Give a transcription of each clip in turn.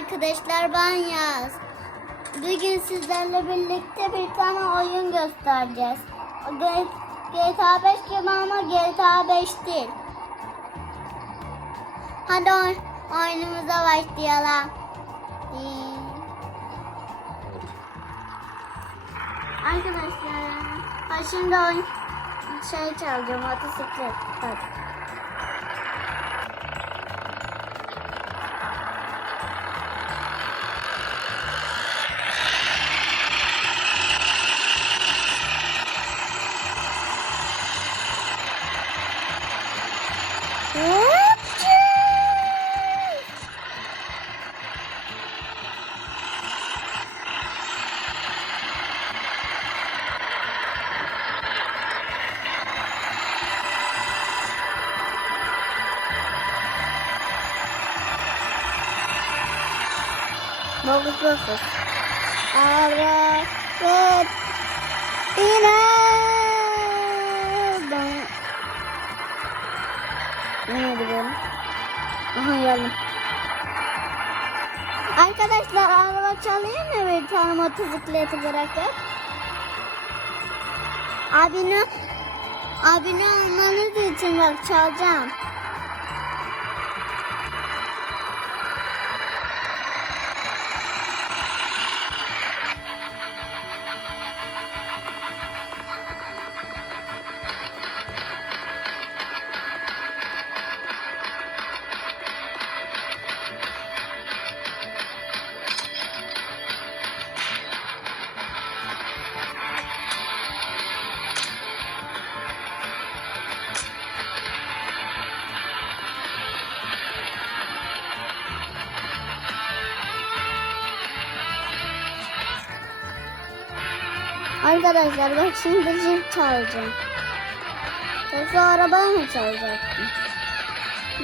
arkadaşlar ben Yaz. Bugün sizlerle birlikte bir tane oyun göstereceğiz. GTA 5 gibi ama GTA 5 değil. Hadi oy- oyunumuza başlayalım. Ee, Arkadaşlar ha şimdi oyun şey çalacağım motosiklet. Hadi. Bagus bagus. Ara vet ina. Ben ne diyorum? Aha geldim. Arkadaşlar araba çalayım mı bir tane motosikleti bırakıp? Abine abine olmanız için bak çalacağım. Arkadaşlar bak şimdi zil çalacağım. Yoksa arabayı mı çalacaktım?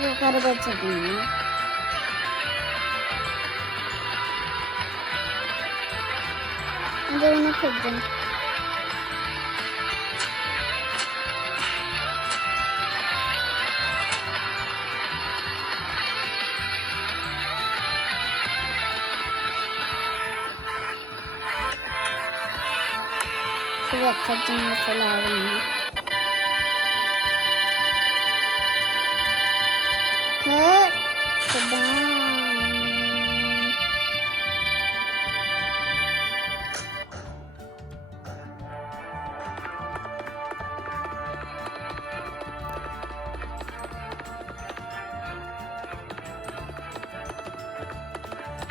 Yok araba ya. Şimdi onu kırdım. Şuraya kırılması lazım. ya. Kır. Kırdım.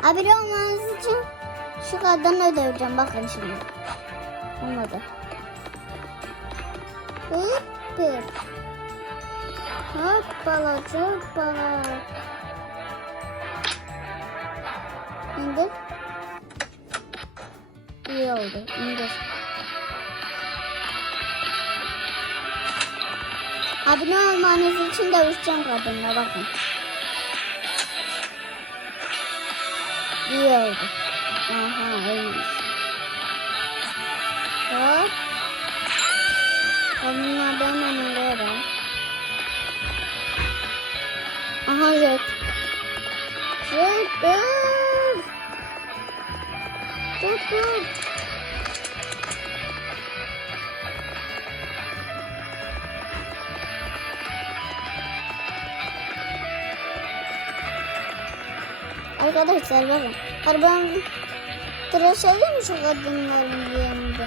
Abone olmanız için şu kadını ödeyeceğim. Bakın şimdi. Olmadı. Hop hop. Hoppala hoppala. İndir. İyi oldu. İndir. Abone olmanız için de uçacağım kadınla bakın. İyi oldu. Aha ölmüş. Hop. Kadınlardan anılara. Aha jet. Jet dur. Jet dur. Arkadaşlar bakın. Arabanın tıraş edeyim mi şu kadınların yanında?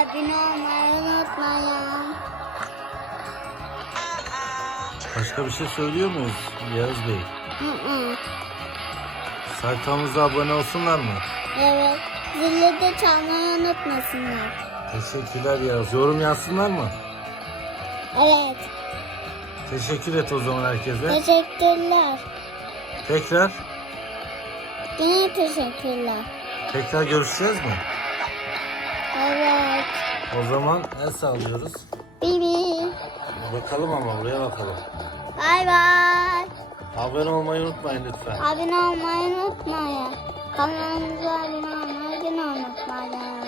abone olmayı unutmayın. Başka bir şey söylüyor muyuz Yağız Bey? Hı hı. Sayfamıza abone olsunlar mı? Evet. Zili de çalmayı unutmasınlar. Teşekkürler Yağız. Yorum yazsınlar mı? Evet. Teşekkür et o zaman herkese. Teşekkürler. Tekrar, Yine teşekkürler. tekrar görüşeceğiz mi? Evet. O zaman el sallıyoruz. Bibi. Bakalım ama buraya bakalım. Bay bay. Abone olmayı unutmayın lütfen. Abone olmayı unutmayın. Kanalımıza abone olmayı unutmayın.